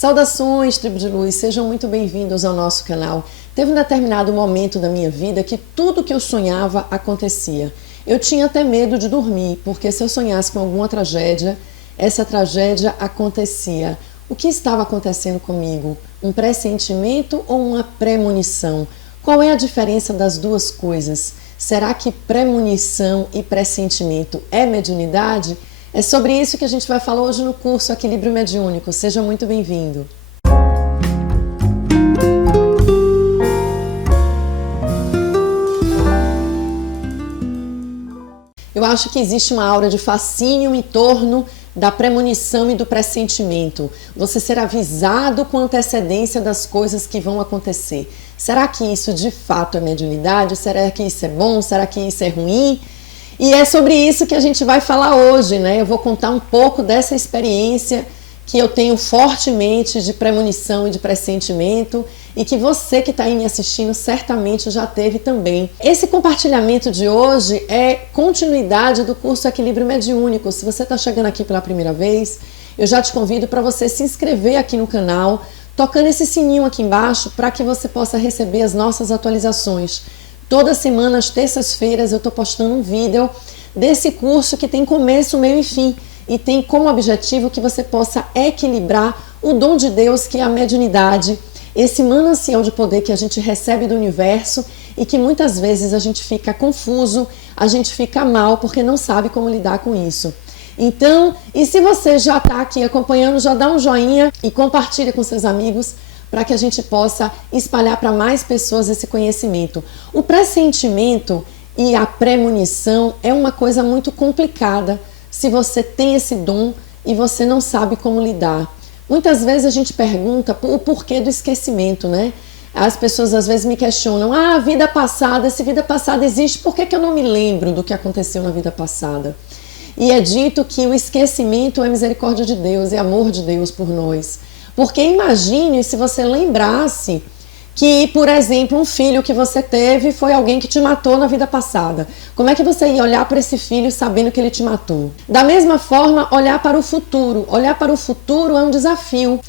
Saudações, tribo de luz, sejam muito bem-vindos ao nosso canal. Teve um determinado momento da minha vida que tudo que eu sonhava acontecia. Eu tinha até medo de dormir, porque se eu sonhasse com alguma tragédia, essa tragédia acontecia. O que estava acontecendo comigo? Um pressentimento ou uma premonição? Qual é a diferença das duas coisas? Será que premonição e pressentimento é mediunidade? É sobre isso que a gente vai falar hoje no curso Equilíbrio Mediúnico. Seja muito bem-vindo. Eu acho que existe uma aura de fascínio em torno da premonição e do pressentimento. Você ser avisado com antecedência das coisas que vão acontecer. Será que isso de fato é mediunidade? Será que isso é bom? Será que isso é ruim? E é sobre isso que a gente vai falar hoje, né? Eu vou contar um pouco dessa experiência que eu tenho fortemente de premonição e de pressentimento e que você que está aí me assistindo certamente já teve também. Esse compartilhamento de hoje é continuidade do curso Equilíbrio Mediúnico. Se você está chegando aqui pela primeira vez, eu já te convido para você se inscrever aqui no canal, tocando esse sininho aqui embaixo para que você possa receber as nossas atualizações. Toda semana, às terças-feiras, eu estou postando um vídeo desse curso que tem começo, meio e fim e tem como objetivo que você possa equilibrar o dom de Deus, que é a mediunidade, esse manancial de poder que a gente recebe do universo e que muitas vezes a gente fica confuso, a gente fica mal porque não sabe como lidar com isso. Então, e se você já está aqui acompanhando, já dá um joinha e compartilha com seus amigos, para que a gente possa espalhar para mais pessoas esse conhecimento. O pressentimento e a premonição é uma coisa muito complicada se você tem esse dom e você não sabe como lidar. Muitas vezes a gente pergunta o porquê do esquecimento, né? As pessoas às vezes me questionam, vida passada, se vida passada existe, por que eu não me lembro do que aconteceu na vida passada? E é dito que o esquecimento é misericórdia de Deus, é amor de Deus por nós. Porque imagine se você lembrasse que, por exemplo, um filho que você teve foi alguém que te matou na vida passada. Como é que você ia olhar para esse filho sabendo que ele te matou? Da mesma forma, olhar para o futuro. Olhar para o futuro é um desafio.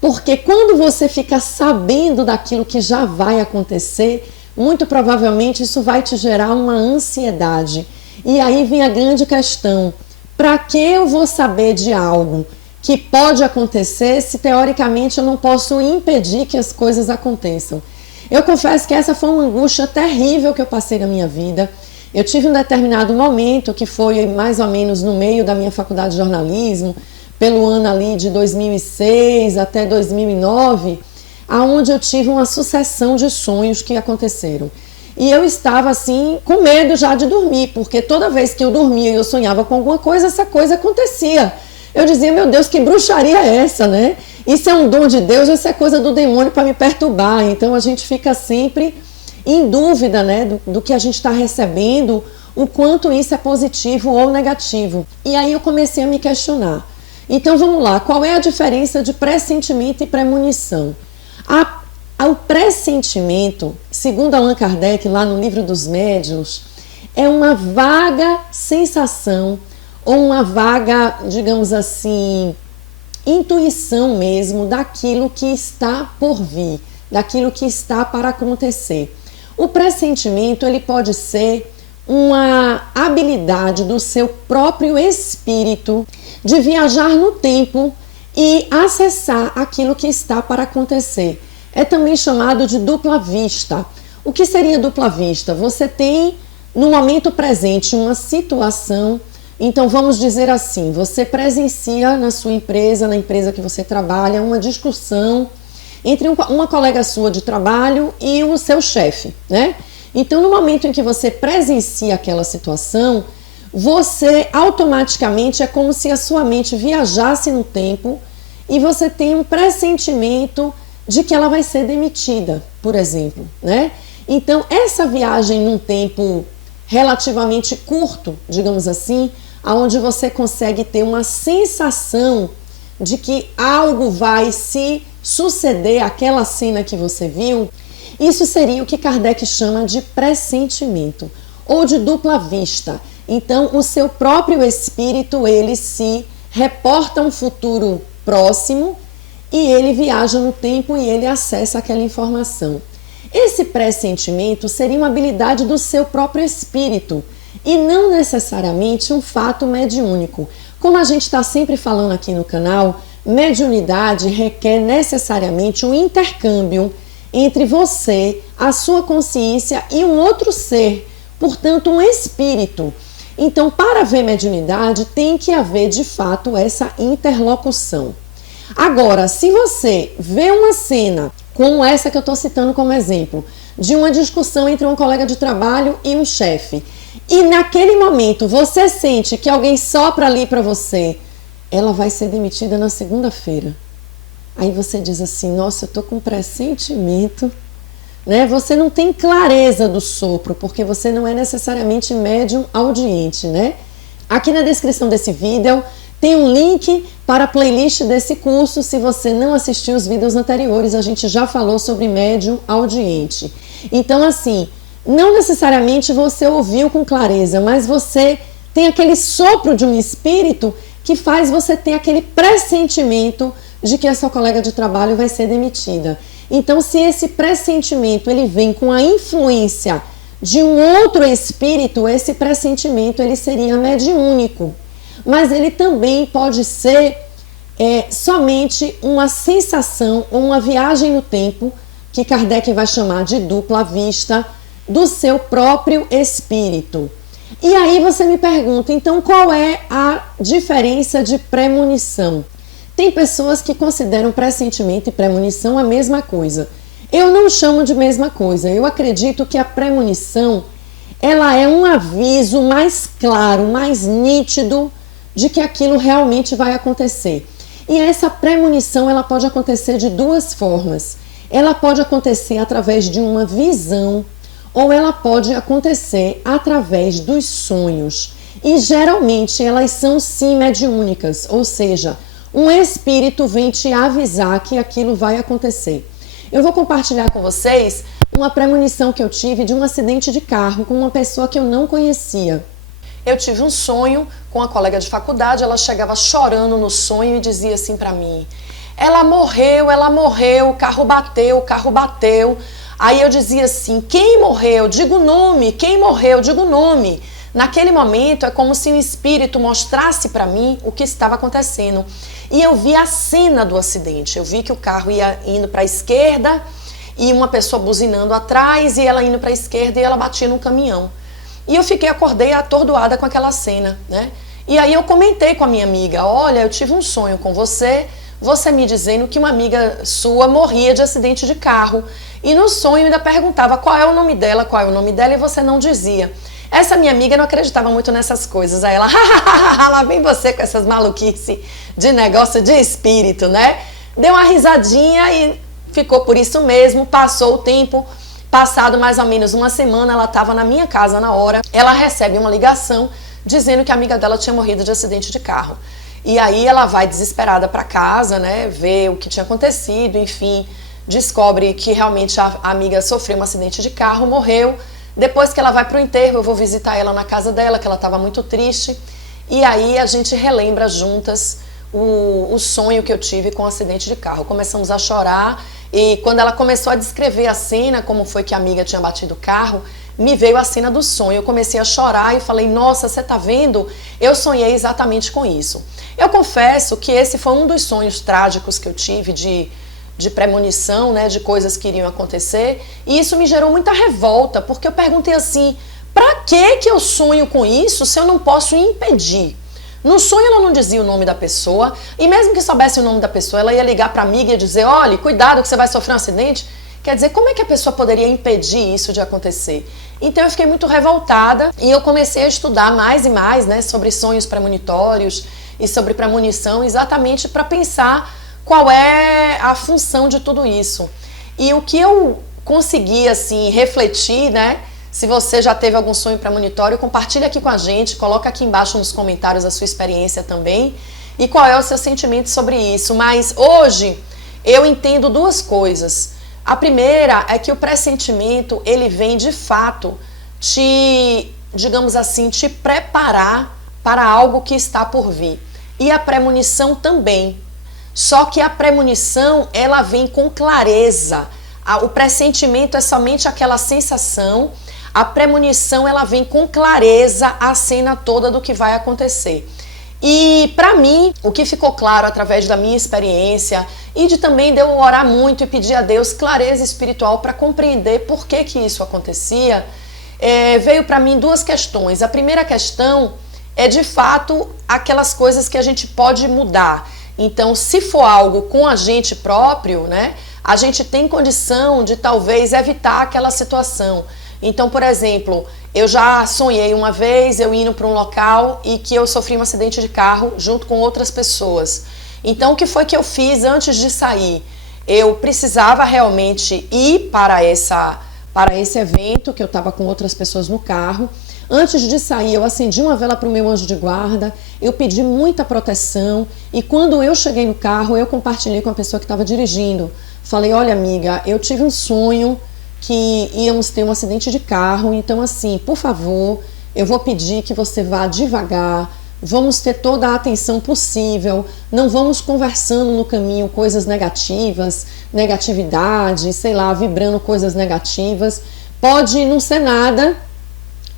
Porque quando você fica sabendo daquilo que já vai acontecer, muito provavelmente isso vai te gerar uma ansiedade. E aí vem a grande questão. Para que eu vou saber de algo que pode acontecer se teoricamente eu não posso impedir que as coisas aconteçam? Eu confesso que essa foi uma angústia terrível que eu passei na minha vida. Eu tive um determinado momento, que foi mais ou menos no meio da minha faculdade de jornalismo, pelo ano ali de 2006 até 2009, aonde eu tive uma sucessão de sonhos que aconteceram. E eu estava assim, com medo já de dormir, porque toda vez que eu dormia e eu sonhava com alguma coisa, essa coisa acontecia. Eu dizia, meu Deus, que bruxaria é essa, né? Isso é um dom de Deus, isso é coisa do demônio para me perturbar. Então a gente fica sempre em dúvida, né, do que a gente está recebendo, o quanto isso é positivo ou negativo. E aí eu comecei a me questionar. Então vamos lá, qual é a diferença de pressentimento e premonição? O pressentimento, segundo Allan Kardec, lá no Livro dos Médiuns, é uma vaga sensação ou uma vaga, digamos assim, intuição mesmo daquilo que está por vir, daquilo que está para acontecer. O pressentimento, ele pode ser uma habilidade do seu próprio espírito de viajar no tempo e acessar aquilo que está para acontecer. É também chamado de dupla vista. O que seria dupla vista? Você tem, no momento presente, uma situação. Então vamos dizer assim, você presencia na sua empresa, na empresa que você trabalha, uma discussão entre uma colega sua de trabalho e o seu chefe, né? Então no momento em que você presencia aquela situação, você automaticamente é como se a sua mente viajasse no tempo e você tem um pressentimento de que ela vai ser demitida, por exemplo, né? Então essa viagem num tempo relativamente curto, digamos assim, onde você consegue ter uma sensação de que algo vai se suceder àquela cena que você viu, isso seria o que Kardec chama de pressentimento ou de dupla vista. Então, o seu próprio espírito, ele se reporta um futuro próximo e ele viaja no tempo e ele acessa aquela informação. Esse pressentimento seria uma habilidade do seu próprio espírito e não necessariamente um fato mediúnico. Como a gente está sempre falando aqui no canal, mediunidade requer necessariamente um intercâmbio entre você, a sua consciência e um outro ser, portanto um espírito. Então, para haver mediunidade, tem que haver de fato essa interlocução. Agora, se você vê uma cena como essa que eu estou citando como exemplo, de uma discussão entre um colega de trabalho e um chefe, e naquele momento você sente que alguém sopra ali para você, ela vai ser demitida na segunda-feira. Aí você diz assim, nossa, eu estou com um pressentimento, né? Você não tem clareza do sopro, porque você não é necessariamente médium audiente, né? Aqui na descrição desse vídeo tem um link para a playlist desse curso. Se você não assistiu os vídeos anteriores, a gente já falou sobre médium audiente. Então, assim, não necessariamente você ouviu com clareza, mas você tem aquele sopro de um espírito que faz você ter aquele pressentimento de que a sua colega de trabalho vai ser demitida. Então, se esse pressentimento ele vem com a influência de um outro espírito, esse pressentimento ele seria mediúnico. Mas ele também pode ser somente uma sensação ou uma viagem no tempo, que Kardec vai chamar de dupla vista, do seu próprio espírito. E aí você me pergunta, então qual é a diferença de premonição? Tem pessoas que consideram pressentimento e premonição a mesma coisa. Eu não chamo de mesma coisa. Eu acredito que a premonição ela é um aviso mais claro, mais nítido de que aquilo realmente vai acontecer. E essa premonição ela pode acontecer de duas formas. Ela pode acontecer através de uma visão ou ela pode acontecer através dos sonhos. E geralmente elas são sim mediúnicas, ou seja, um espírito vem te avisar que aquilo vai acontecer. Eu vou compartilhar com vocês uma premonição que eu tive de um acidente de carro com uma pessoa que eu não conhecia. Eu tive um sonho com uma colega de faculdade, ela chegava chorando no sonho e dizia assim pra mim, ela morreu, o carro bateu. Aí eu dizia assim, quem morreu? Diga o nome, quem morreu? Diga o nome. Naquele momento é como se um espírito mostrasse para mim o que estava acontecendo. E eu vi a cena do acidente, eu vi que o carro ia indo para a esquerda e uma pessoa buzinando atrás e ela indo para a esquerda e ela batia no caminhão. E eu acordei atordoada com aquela cena, né? E aí eu comentei com a minha amiga, olha, eu tive um sonho com você me dizendo que uma amiga sua morria de acidente de carro. E no sonho ainda perguntava qual é o nome dela, e você não dizia. Essa minha amiga não acreditava muito nessas coisas. Aí ela, lá vem você com essas maluquices de negócio de espírito, né? Deu uma risadinha e ficou por isso mesmo, passou o tempo. Passado mais ou menos uma semana, ela estava na minha casa na hora, ela recebe uma ligação dizendo que a amiga dela tinha morrido de acidente de carro. E aí ela vai desesperada para casa, né, ver o que tinha acontecido, enfim, descobre que realmente a amiga sofreu um acidente de carro, morreu. Depois que ela vai para o enterro, eu vou visitar ela na casa dela, que ela estava muito triste. E aí a gente relembra juntas o sonho que eu tive com o acidente de carro. Começamos a chorar e quando ela começou a descrever a cena, como foi que a amiga tinha batido o carro, me veio a cena do sonho. Eu comecei a chorar e falei, nossa, você tá vendo? Eu sonhei exatamente com isso. Eu confesso que esse foi um dos sonhos trágicos que eu tive de premonição, né, de coisas que iriam acontecer, e isso me gerou muita revolta, porque eu perguntei assim, pra que eu sonho com isso se eu não posso impedir? No sonho ela não dizia o nome da pessoa, e mesmo que soubesse o nome da pessoa, ela ia ligar pra amiga e dizer, olha, cuidado que você vai sofrer um acidente. Quer dizer, como é que a pessoa poderia impedir isso de acontecer? Então eu fiquei muito revoltada e eu comecei a estudar mais e mais, né, sobre sonhos premonitórios e sobre premonição, exatamente para pensar qual é a função de tudo isso. E o que eu consegui, assim, refletir, né? Se você já teve algum sonho premonitório, compartilha aqui com a gente, coloca aqui embaixo nos comentários a sua experiência também e qual é o seu sentimento sobre isso. Mas hoje eu entendo duas coisas. A primeira é que o pressentimento, ele vem de fato te, digamos assim, te preparar para algo que está por vir. E a premonição também. Só que a premonição, ela vem com clareza. O pressentimento é somente aquela sensação. A premonição, ela vem com clareza a cena toda do que vai acontecer. E para mim, o que ficou claro através da minha experiência e de também de eu orar muito e pedir a Deus clareza espiritual para compreender por que isso acontecia, veio para mim duas questões. A primeira questão é de fato aquelas coisas que a gente pode mudar. Então, se for algo com a gente próprio, né, a gente tem condição de talvez evitar aquela situação. Então, por exemplo, eu já sonhei uma vez eu indo para um local e que eu sofri um acidente de carro junto com outras pessoas. Então, o que foi que eu fiz antes de sair? Eu precisava realmente ir para esse evento, que eu estava com outras pessoas no carro. Antes de sair, eu acendi uma vela para o meu anjo de guarda, eu pedi muita proteção e quando eu cheguei no carro, eu compartilhei com a pessoa que estava dirigindo. Falei, olha amiga, eu tive um sonho que íamos ter um acidente de carro, então assim, por favor, eu vou pedir que você vá devagar, vamos ter toda a atenção possível, não vamos conversando no caminho coisas negativas, negatividade, sei lá, vibrando coisas negativas, pode não ser nada,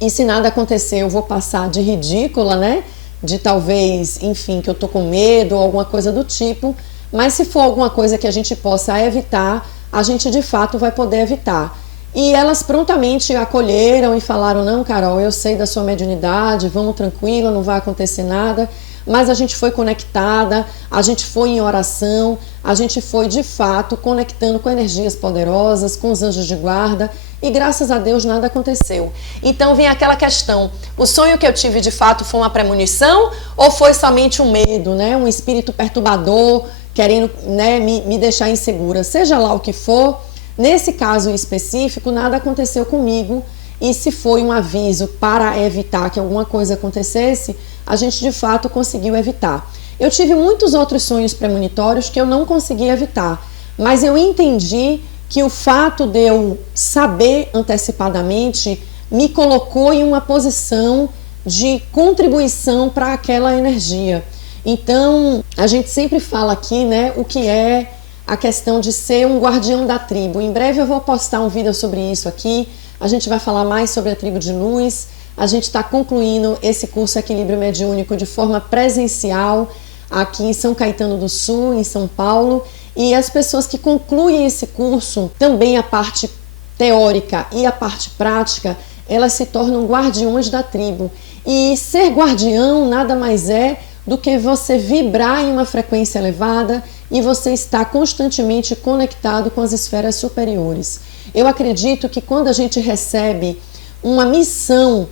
e se nada acontecer eu vou passar de ridícula, né, de talvez, enfim, que eu tô com medo ou alguma coisa do tipo, mas se for alguma coisa que a gente possa evitar, a gente de fato vai poder evitar. E elas prontamente acolheram e falaram, não Carol, eu sei da sua mediunidade, vamos tranquila, não vai acontecer nada, mas a gente foi conectada, a gente foi em oração, a gente foi de fato conectando com energias poderosas, com os anjos de guarda e graças a Deus nada aconteceu. Então vem aquela questão, o sonho que eu tive de fato foi uma premonição ou foi somente um medo, né? Um espírito perturbador querendo, né, me deixar insegura, seja lá o que for. Nesse caso específico, nada aconteceu comigo e se foi um aviso para evitar que alguma coisa acontecesse, a gente de fato conseguiu evitar. Eu tive muitos outros sonhos premonitórios que eu não consegui evitar, mas eu entendi que o fato de eu saber antecipadamente me colocou em uma posição de contribuição para aquela energia. Então, a gente sempre fala aqui, né, o que é a questão de ser um guardião da tribo. Em breve eu vou postar um vídeo sobre isso aqui, a gente vai falar mais sobre a tribo de luz, a gente está concluindo esse curso Equilíbrio Mediúnico de forma presencial aqui em São Caetano do Sul, em São Paulo, e as pessoas que concluem esse curso, também a parte teórica e a parte prática, elas se tornam guardiões da tribo. E ser guardião nada mais é do que você vibrar em uma frequência elevada e você estar constantemente conectado com as esferas superiores. Eu acredito que quando a gente recebe uma missão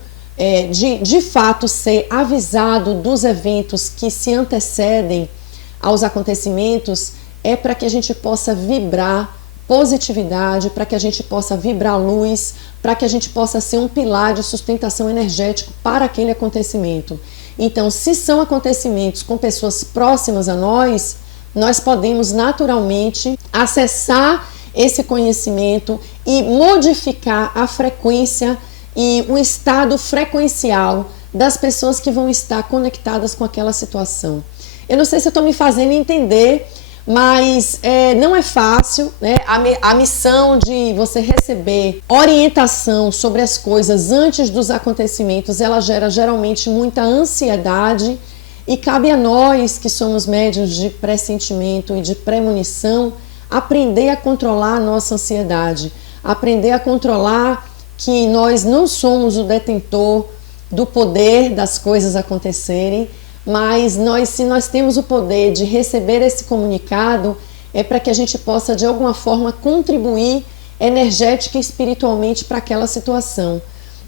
de fato ser avisado dos eventos que se antecedem aos acontecimentos, é para que a gente possa vibrar positividade, para que a gente possa vibrar luz, para que a gente possa ser um pilar de sustentação energético para aquele acontecimento. Então, se são acontecimentos com pessoas próximas a nós, nós podemos naturalmente acessar esse conhecimento e modificar a frequência e o estado frequencial das pessoas que vão estar conectadas com aquela situação. Eu não sei se eu estou me fazendo entender, mas não é fácil, né? A missão de você receber orientação sobre as coisas antes dos acontecimentos, ela gera geralmente muita ansiedade e cabe a nós que somos médiuns de pressentimento e de premonição aprender a controlar a nossa ansiedade, aprender a controlar que nós não somos o detentor do poder das coisas acontecerem, mas se nós temos o poder de receber esse comunicado, é para que a gente possa de alguma forma contribuir energética e espiritualmente para aquela situação.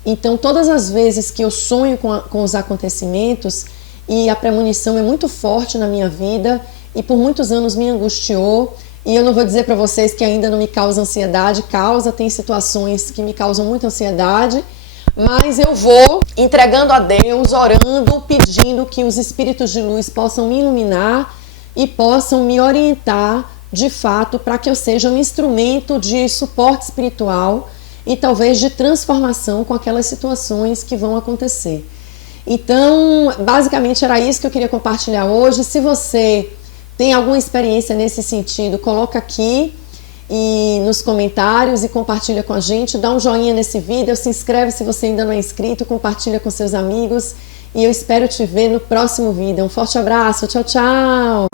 Então todas as vezes que eu sonho com os acontecimentos, e a premonição é muito forte na minha vida e por muitos anos me angustiou, e eu não vou dizer para vocês que ainda não me causa ansiedade, tem situações que me causam muita ansiedade, mas eu vou entregando a Deus, orando, pedindo que os espíritos de luz possam me iluminar e possam me orientar de fato para que eu seja um instrumento de suporte espiritual e talvez de transformação com aquelas situações que vão acontecer. Então, basicamente era isso que eu queria compartilhar hoje. Se você tem alguma experiência nesse sentido, coloca aqui e nos comentários e compartilha com a gente, dá um joinha nesse vídeo, se inscreve se você ainda não é inscrito, compartilha com seus amigos e eu espero te ver no próximo vídeo. Um forte abraço, tchau, tchau!